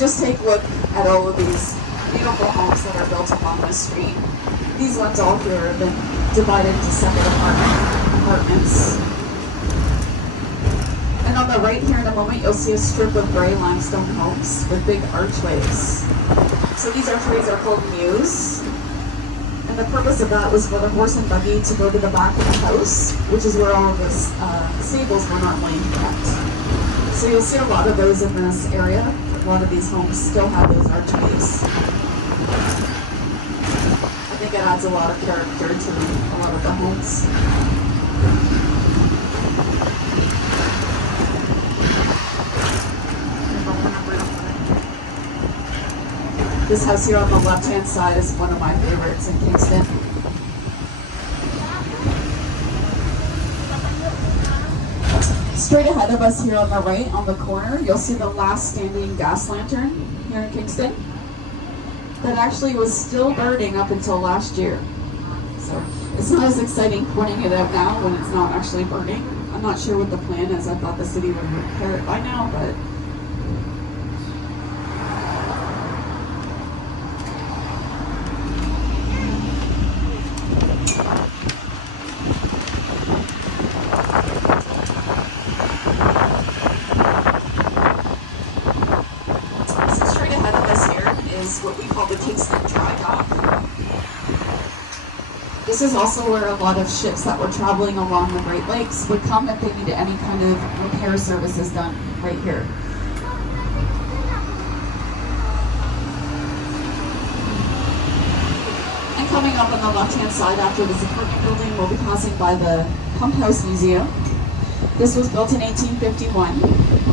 just take a look at all of these beautiful homes that are built along this street. These ones all here have been divided into separate apartments. And on the right here in a moment, you'll see a strip of gray limestone homes with big archways. So these archways are called mews. And the purpose of that was for the horse and buggy to go to the back of the house, which is where all of the stables were normally kept. So you'll see a lot of those in this area. A lot of these homes still have those archways. I think it adds a lot of character to a lot of the homes. This house here on the left-hand side is one of my favorites in Kingston. Straight ahead of us here on the right, on the corner, you'll see the last standing gas lantern here in Kingston. That actually was still burning up until last year. So it's not as exciting pointing it out now when it's not actually burning. I'm not sure what the plan is. I thought the city would repair it by now, but what we call the Kingston dry dock. This is also where a lot of ships that were traveling along the Great Lakes would come if they needed any kind of repair services done right here. And coming up on the left-hand side after this apartment building, we'll be passing by the Pump House Museum. This was built in 1851,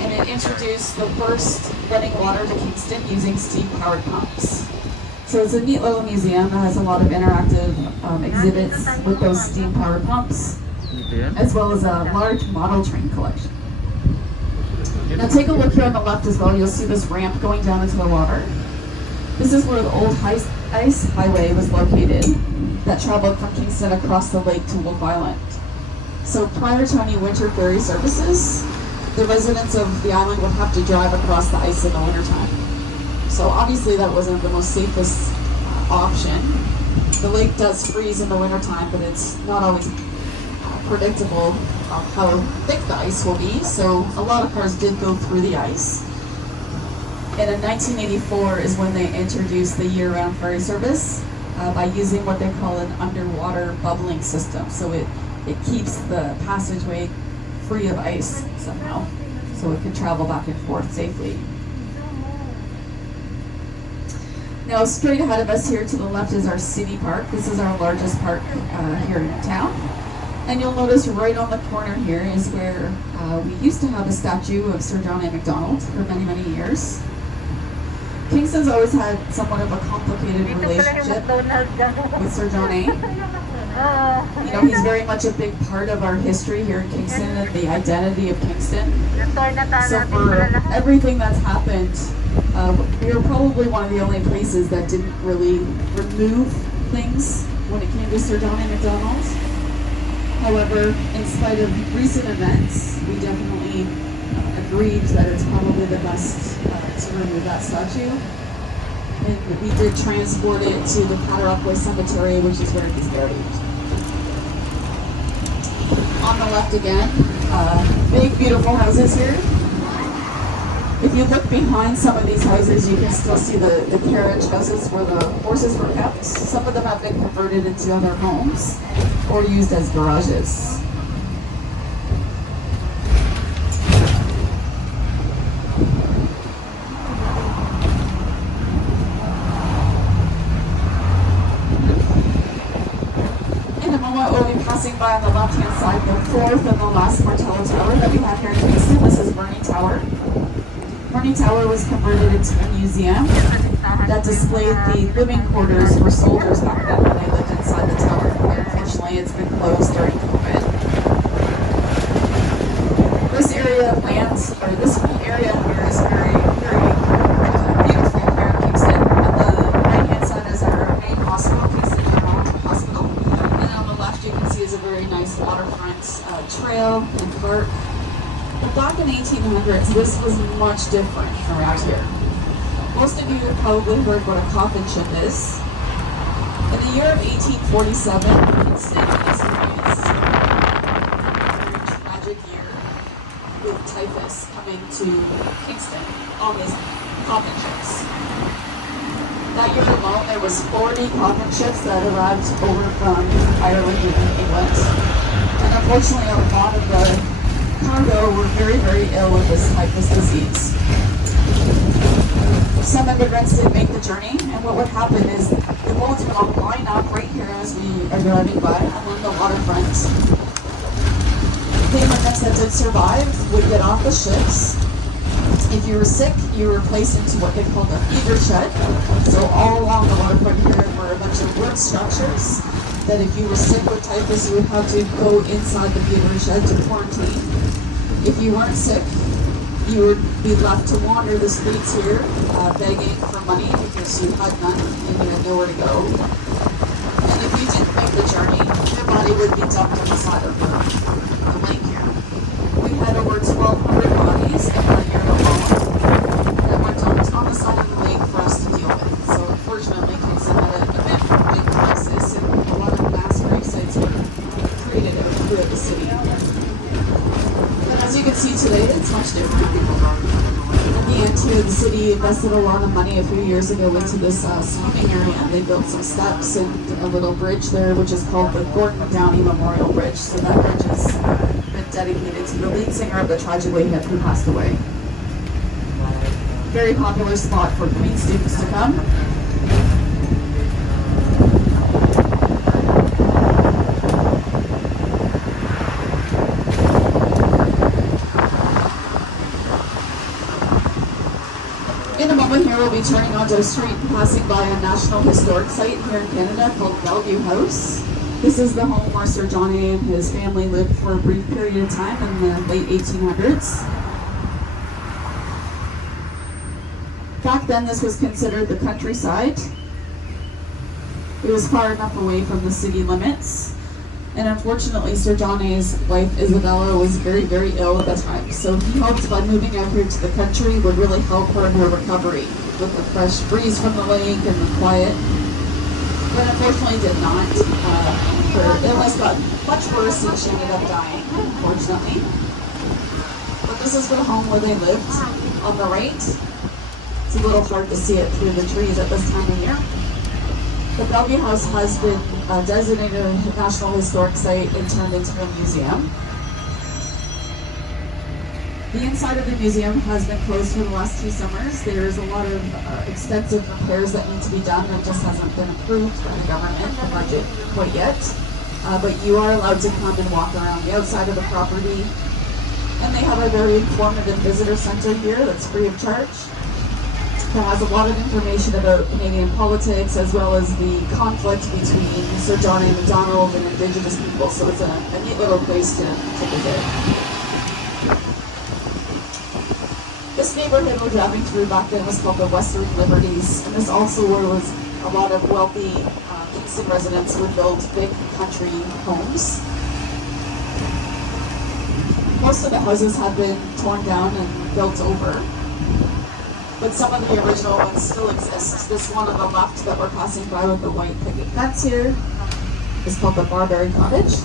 and it introduced the first running water to Kingston using steam-powered pumps. So it's a neat little museum that has a lot of interactive exhibits with those steam-powered pumps, as well as a large model train collection. Now take a look here on the left as well. You'll see this ramp going down into the water. This is where the old ice highway was located that traveled from Kingston across the lake to Wolfe Island. So prior to any winter ferry services, the residents of the island would have to drive across the ice in the wintertime. So obviously that wasn't the most safest option. The lake does freeze in the wintertime, but it's not always predictable how thick the ice will be, so a lot of cars did go through the ice. And in 1984 is when they introduced the year-round ferry service by using what they call an underwater bubbling system. So it keeps the passageway free of ice somehow, so it can travel back and forth safely. Now straight ahead of us here to the left is our city park. This is our largest park here in town. And you'll notice right on the corner here is where we used to have a statue of Sir John A. Macdonald for many, many years. Kingston's always had somewhat of a complicated relationship with Sir John A. You know, he's very much a big part of our history here in Kingston and the identity of Kingston. So for everything that's happened, we were probably one of the only places that didn't really remove things when it came to Sir John A. Macdonald. However, in spite of recent events, we definitely agreed that it's probably the best to remove that statue. And we did transport it to the Patarapway Cemetery, which is where he's buried. On the left again, big beautiful houses here. If you look behind some of these houses, you can still see the carriage houses where the horses were kept. Some of them have been converted into other homes or used as garages. We'll be passing by on the left-hand side the fourth and the last Martello Tower that we have here in Kingston. This is Burning Tower. Burning Tower was converted into a museum that displayed the living quarters for soldiers back then when they lived inside the tower. Unfortunately, it's been closed during COVID. This area of land, or this whole area here is very, very beautiful here in Kingston. On the right-hand side is our main hospital, Kingston General Hospital. You can see is a very nice waterfront trail and park. But back in the 1800s, this was much different around here. Most of you have probably heard what a coffin ship is. In the year of 1847, Kingston experienced a very tragic year with typhus coming to Kingston on these coffin ships. That year alone, there was 40 coffin ships that arrived over from Ireland and England. And unfortunately, a lot of the cargo were very, very ill with this typhus disease. Some immigrants did make the journey, and what would happen is the boats would all line up right here as we are driving by along the waterfront. The immigrants that did survive would get off the ships. If you were sick, you were placed into what they called a feeder shed. So all along the waterfront here were a bunch of wood structures that if you were sick with typhus, you would have to go inside the feeder shed to quarantine. If you weren't sick, you would be left to wander the streets here, begging for money because you had none and you had nowhere to go. And if you didn't make the journey, your body would be dumped on the side of the lake here. We had over 1,200 bodies in the year alone that were dumped on the side of the lake for us to deal with. So unfortunately, Kingston had a big crisis, and a lot of mass grave sites were created throughout the city. As you can see today, it's much different. At the end here, the city invested a lot of money a few years ago into this swimming area. They built some steps and a little bridge there, which is called the Gordon Downey Memorial Bridge. So that bridge has been dedicated to the lead singer of the tragically hip who passed away. Very popular spot for Queen students to come. In a moment here, we'll be turning onto a street passing by a National Historic Site here in Canada called Bellevue House. This is the home where Sir John A. and his family lived for a brief period of time in the late 1800s. Back then, this was considered the countryside. It was far enough away from the city limits. And unfortunately, Sir John A.'s wife, Isabella, was very, very ill at the time. So he hoped by moving out here to the country would really help her in her recovery with the fresh breeze from the lake and the quiet. But unfortunately did not. Her illness got much worse and she ended up dying, unfortunately. But this is the home where they lived on the right. It's a little hard to see it through the trees at this time of year. The Bellevue House has been designated a National Historic Site and turned into a museum. The inside of the museum has been closed for the last 2 summers. There's a lot of extensive repairs that need to be done that just hasn't been approved by the government, the budget, quite yet. But you are allowed to come and walk around the outside of the property. And they have a very informative visitor center here that's free of charge. That has a lot of information about Canadian politics as well as the conflict between Sir John A. Macdonald and Indigenous people. So it's a neat little place to visit. This neighborhood we're driving through back then was called the Western Liberties, and this also was a lot of wealthy Kingston residents who would build big country homes. Most of the houses have been torn down and built over. But some of the original ones still exist. This one on the left that we're passing by with the white picket fence here is called the Barberry Cottage.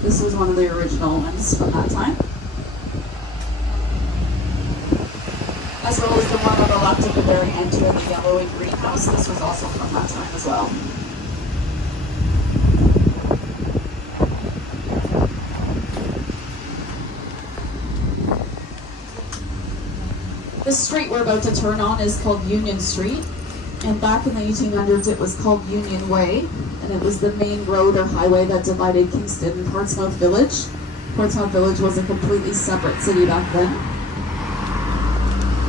This was one of the original ones from that time. As well as the one on the left at the very end here, the yellow and green house. This was also from that time as well. This street we're about to turn on is called Union Street, and back in the 1800s it was called Union Way, and it was the main road or highway that divided Kingston and Portsmouth Village. Portsmouth Village was a completely separate city back then.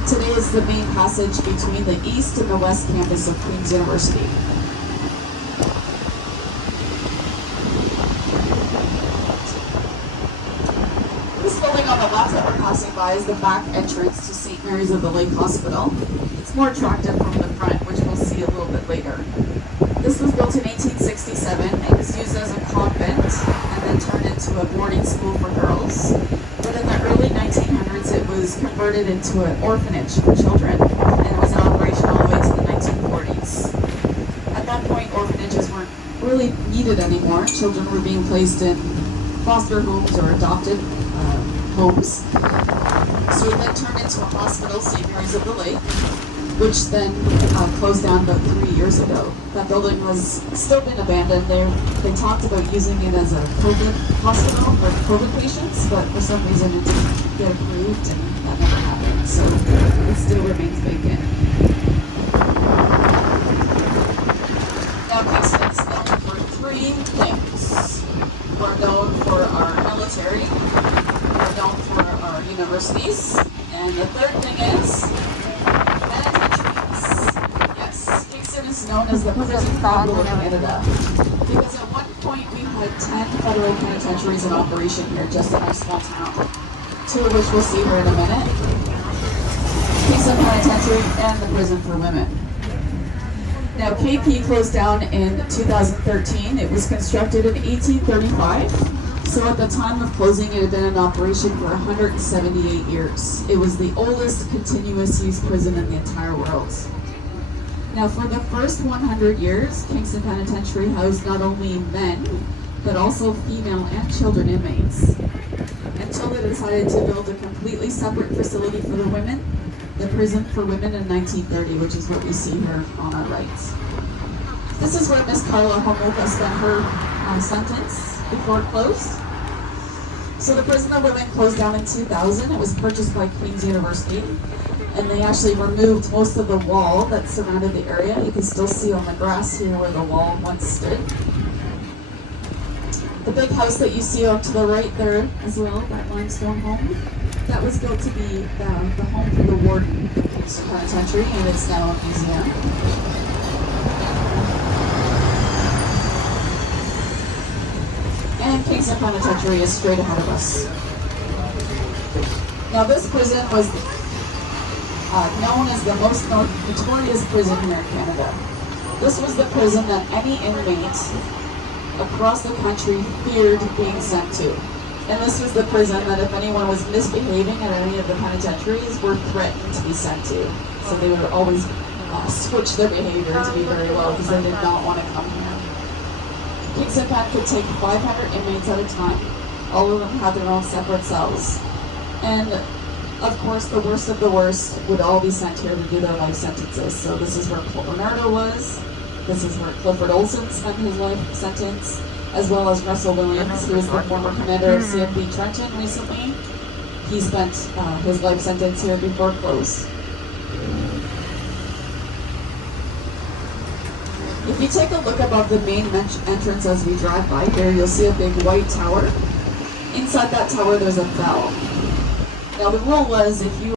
Today is the main passage between the east and the west campus of Queen's University. This building on the left that we're passing by is the back entrance to St. Mary's of the Lake Hospital. It's more attractive from the front, which we'll see a little bit later. This was built in 1867. It was used as a convent and then turned into a boarding school for girls. But in the early 1900s, it was converted into an orphanage for children. And needed anymore. Children were being placed in foster homes or adopted homes. So it then turned into a hospital, St. Mary's of the Lake, which then closed down about 3 years ago. That building has still been abandoned. They talked about using it as a COVID hospital for COVID patients, but for some reason it didn't get approved and that never happened. So it still remains vacant. Now Kingston's known for three things. We're known for our military, we're known for our universities, and the third thing is penitentiaries. Yes, Kingston is known as the prison capital of Canada because at one point we had 10 federal penitentiaries in operation here just in our small town, two of which we'll see here in a minute. Kingston Penitentiary and the prison for women. Now KP closed down in 2013. It was constructed in 1835. So at the time of closing, it had been in operation for 178 years. It was the oldest continuous use prison in the entire world. Now for the first 100 years, Kingston Penitentiary housed not only men, but also female and children inmates, until they decided to build a completely separate facility for the women, the prison for women in 1930, which is what we see here on our right. This is where Miss Carla Homolka spent her sentence before it closed. So the prison of women closed down in 2000. It was purchased by Queen's University, and they actually removed most of the wall that surrounded the area. You can still see on the grass here where the wall once stood. The big house that you see off to the right there as well, that limestone home, that was built to be the home for the warden of Kingston Penitentiary, and it's now a museum. And Kingston Penitentiary is straight ahead of us. Now this prison was known as the most notorious prison here in Canada. This was the prison that any inmate across the country feared being sent to. And this was the prison that if anyone was misbehaving at any of the penitentiaries were threatened to be sent to. So they would always switch their behavior to be very low because they did not want to come here. Kingston Pen could take 500 inmates at a time. All of them had their own separate cells. And of course, the worst of the worst would all be sent here to do their life sentences. So this is where Leonardo was. This is where Clifford Olson spent his life sentence, as well as Russell Williams, who was the former commander of CFB Trenton recently. He spent his life sentence here before close. If you take a look above the main entrance as we drive by here, you'll see a big white tower. Inside that tower, there's a bell. Now the rule was if you